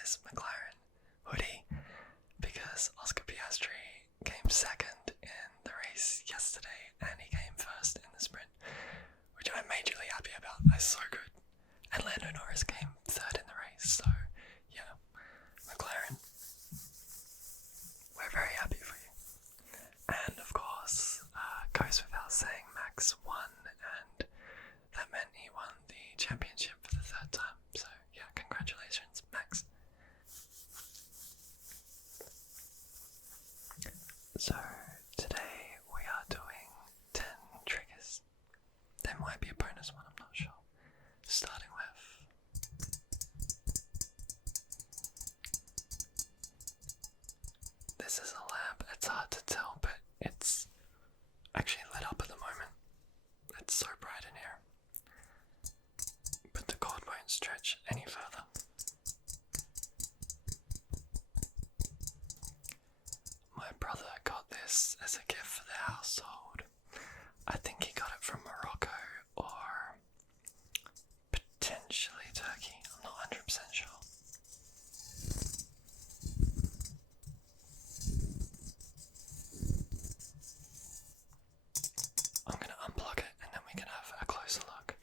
this McLaren hoodie because Oscar Piastri came second in the race yesterday and he came first in the sprint, which I'm majorly happy about. That's so good. And Lando Norris came third in the race, so yeah, McLaren, we're very happy for you. And of course, goes without saying, Max won, and that meant he won the championship for the third time. So yeah, congratulations, Max. So today we are doing 10 triggers. There might be a bonus one, I'm not sure. Starting with this is a lamp. It's hard to tell, but it's actually lit up at the moment. It's so bright in here. But the cord won't stretch any further. My brother got this as a gift for the household. I think he got it from Morocco or potentially Turkey. I'm not 100% sure. I'm going to unplug it and then we can have a closer look.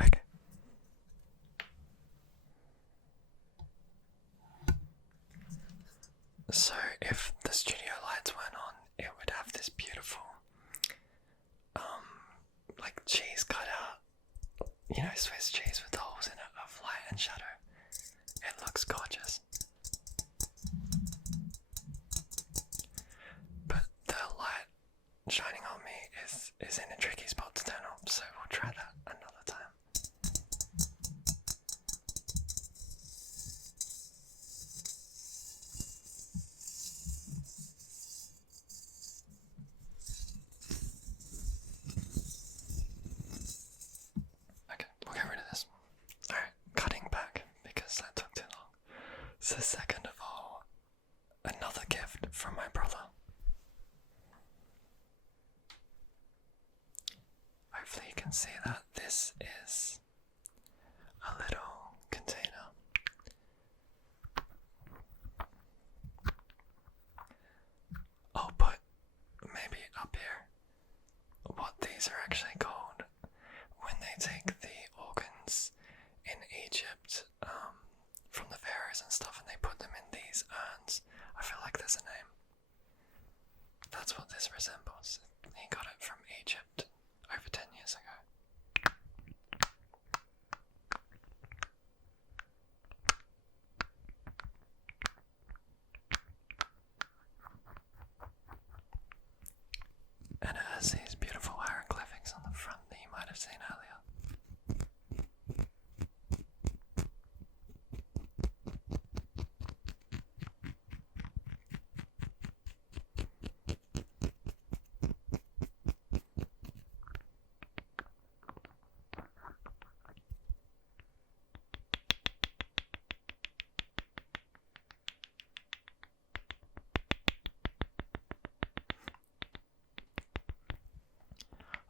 Okay. So if the studio lights weren't on, it would have this beautiful like cheese cut out, you know, Swiss cheese with holes in it of light and shadow. It looks gorgeous. But the light shining on me is in a tricky spot to turn off, so we'll try that another time. Okay, we'll get rid of this. Alright, cutting back because that took too long. So second of all, another gift from my brother. Hopefully you can see that this is a little container. I'll put maybe up here what these are actually called when they take the organs in Egypt from the pharaohs and stuff and they put them in these urns. I feel like there's a name. That's what this resembles. He got it from Egypt over 10 years ago. And it has these beautiful hieroglyphics on the front that you might have seen earlier.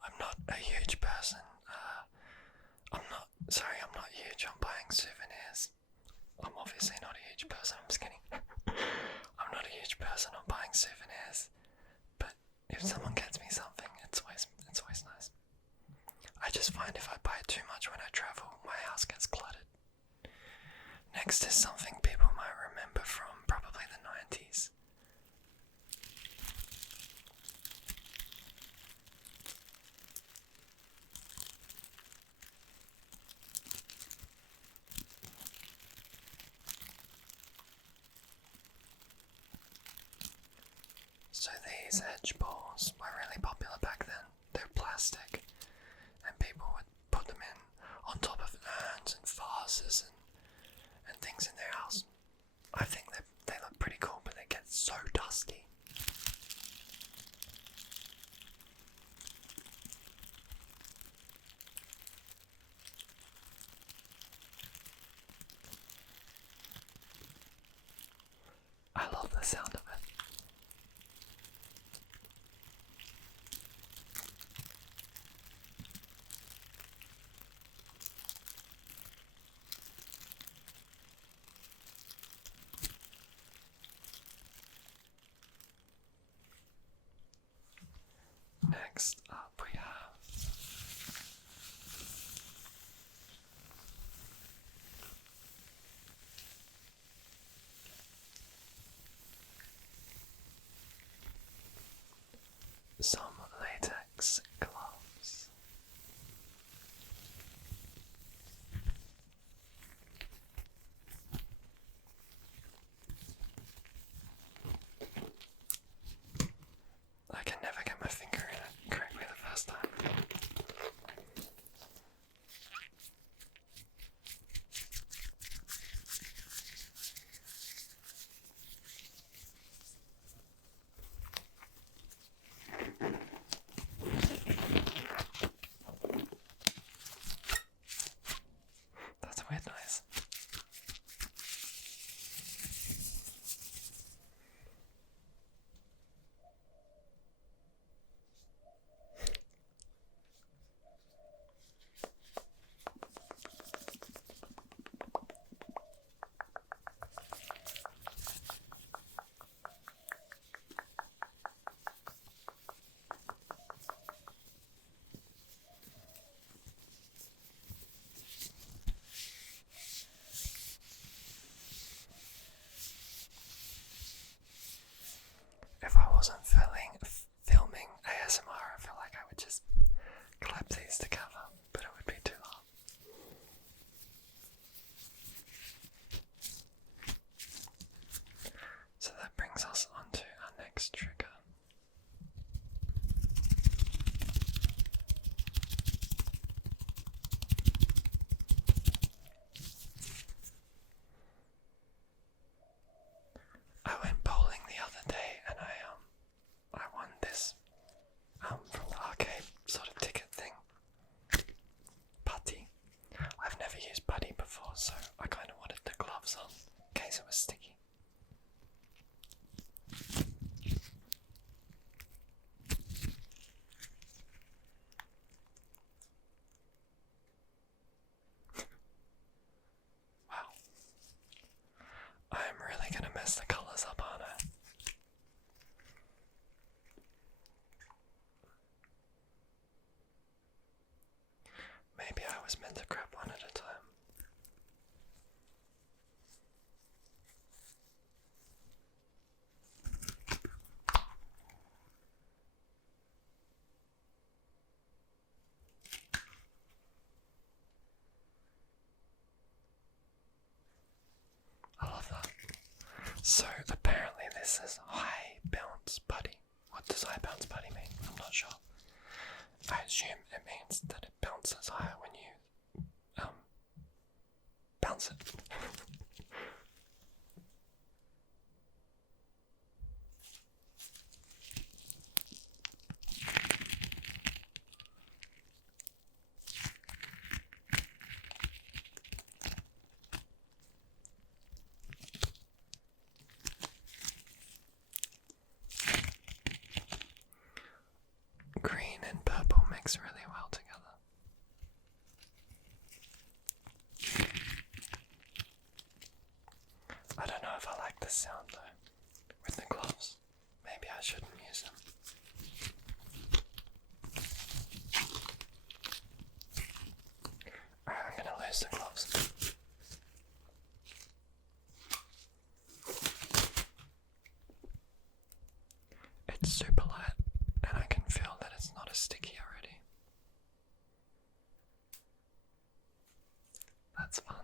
I'm not a huge person. I'm not huge on buying souvenirs. I'm obviously not a huge person, I'm just kidding. I'm not a huge person on buying souvenirs, but if someone gets me something, it's always nice. I just find if I buy too much when I travel, my house gets cluttered. Next is something people might remember from probably the 90s. So these edge balls were really popular back then. They're plastic, and people would put them in on top of urns and vases and things in their house. I think they look pretty cool, but they get so dusty. I love the sound of it. So apparently this is high bounce putty. What does high bounce putty mean? I'm not sure. I assume it means that it bounces higher when you bounce it. Green and purple mix really well together. I don't know if I like the sound though, with the gloves. Maybe I shouldn't use them. Alright, I'm gonna lose the gloves. It's super light, and I can feel that it's not as sticky already. That's fun.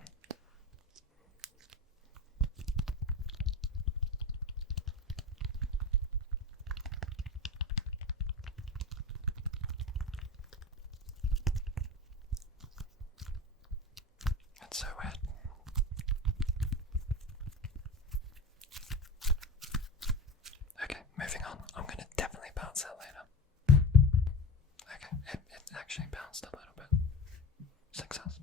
It's so wet. Okay, moving on. I'm gonna definitely bounce that later. Okay, it actually bounced a little bit. Success.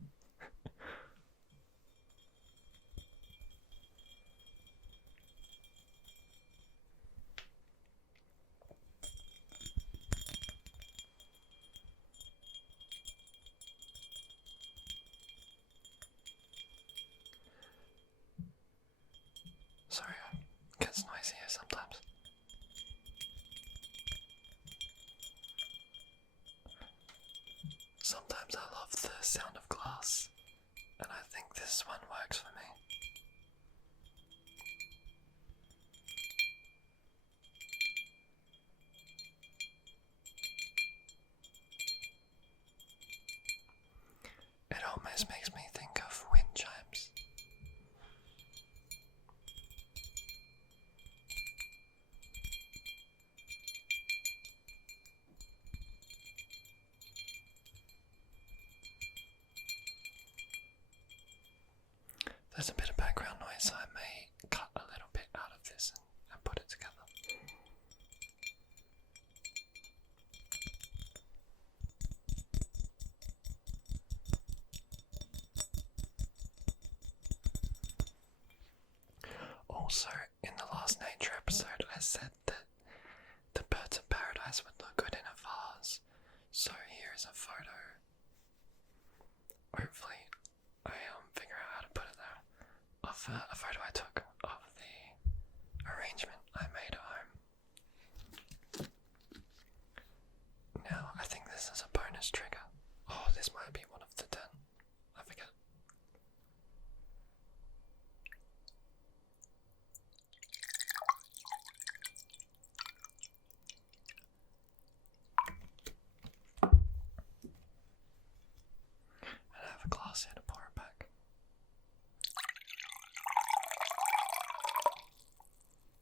Sorry, it gets noisy here sometimes. Sometimes I love the sound of glass, and I think this one works for me. It almost makes me think of wind chimes. There's a bit of background noise, so I may cut a little bit out of this and put it together. Also, in the last nature episode, I said that the birds of paradise would look good in a vase. So here is a photo. Hopefully, I figure out how to put it there. Of a photo I took of the arrangement I made at home. Now, I think this is a bonus trigger. Oh, this might be one of the 10. I forget. And I have a glass here to pour it back.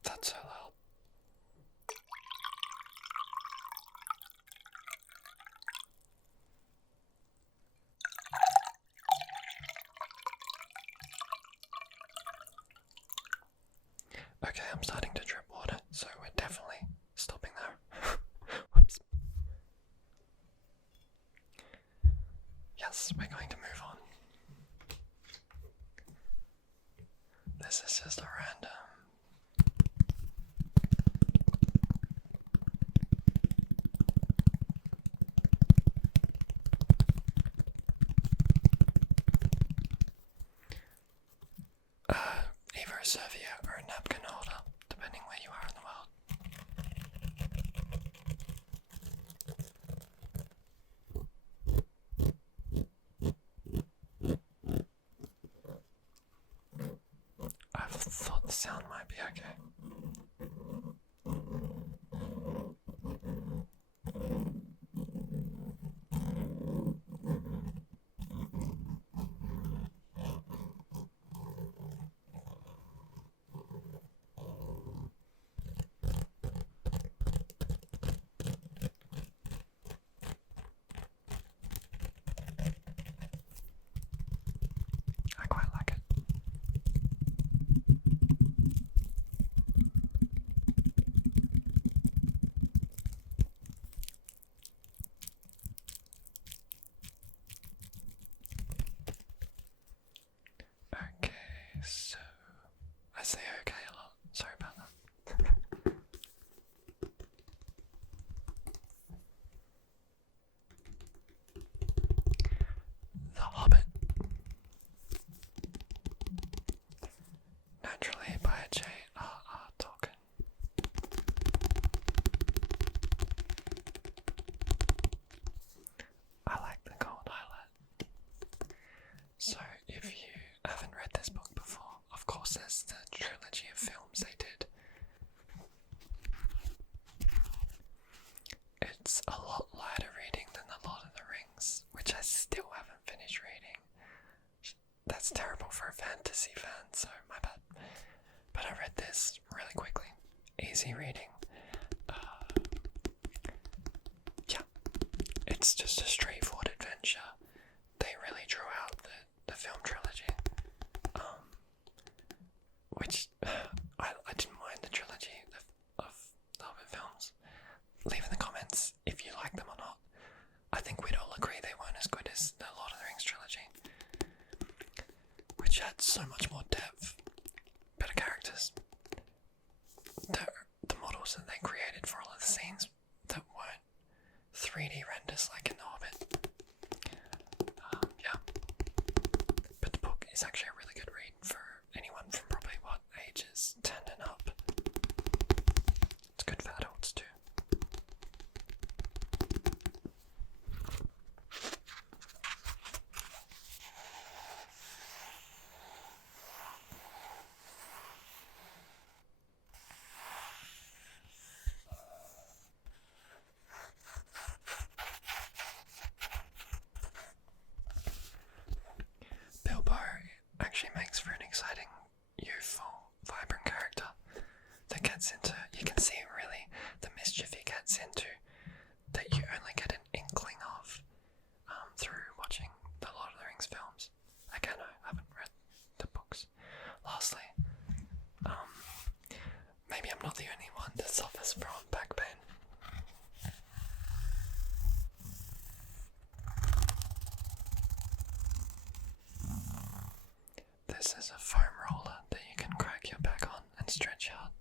That's so loud. Okay, I'm starting to drip water, so we're definitely stopping there. Whoops. Yes, we're going to move on. This is just a random. Either a serviette or a napkin holder, depending where you are in the world. I thought the sound might be okay. say okay a lot. Sorry about that. The Hobbit. Naturally by J.R.R. Tolkien. I like the gold highlight. So if you haven't read this book before, of course there's the trilogy of films they did. It's a lot lighter reading than The Lord of the Rings, which I still haven't finished reading. That's terrible for a fantasy fan, so my bad. But I read this really quickly. Easy reading. Yeah, it's just a straightforward adventure. They really drew out the film trilogy. Which I didn't mind the trilogy of the Hobbit films. Leave in the comments if you like them or not. I think we'd all agree they weren't as good as the Lord of the Rings trilogy, which had so much more depth, better characters. The models that they created for all of the scenes that weren't 3D renders like in The Hobbit. Yeah. But the book is actually a really good read for anyone from probably what ages 10 and up. It's good for adults too. Bilbo actually makes for an exciting, youthful, vibrant character that gets into, you can see really the mischief he gets into that you only get an inkling of through watching the Lord of the Rings films. Again, I haven't read the books. Lastly, maybe I'm not the only one that suffers from back pain. This is a foam roller that you can crack your back on and stretch out.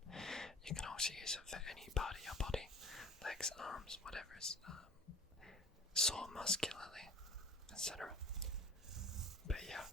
You can also use it for any part of your body, legs, arms, whatever is sore muscularly, etc. But yeah,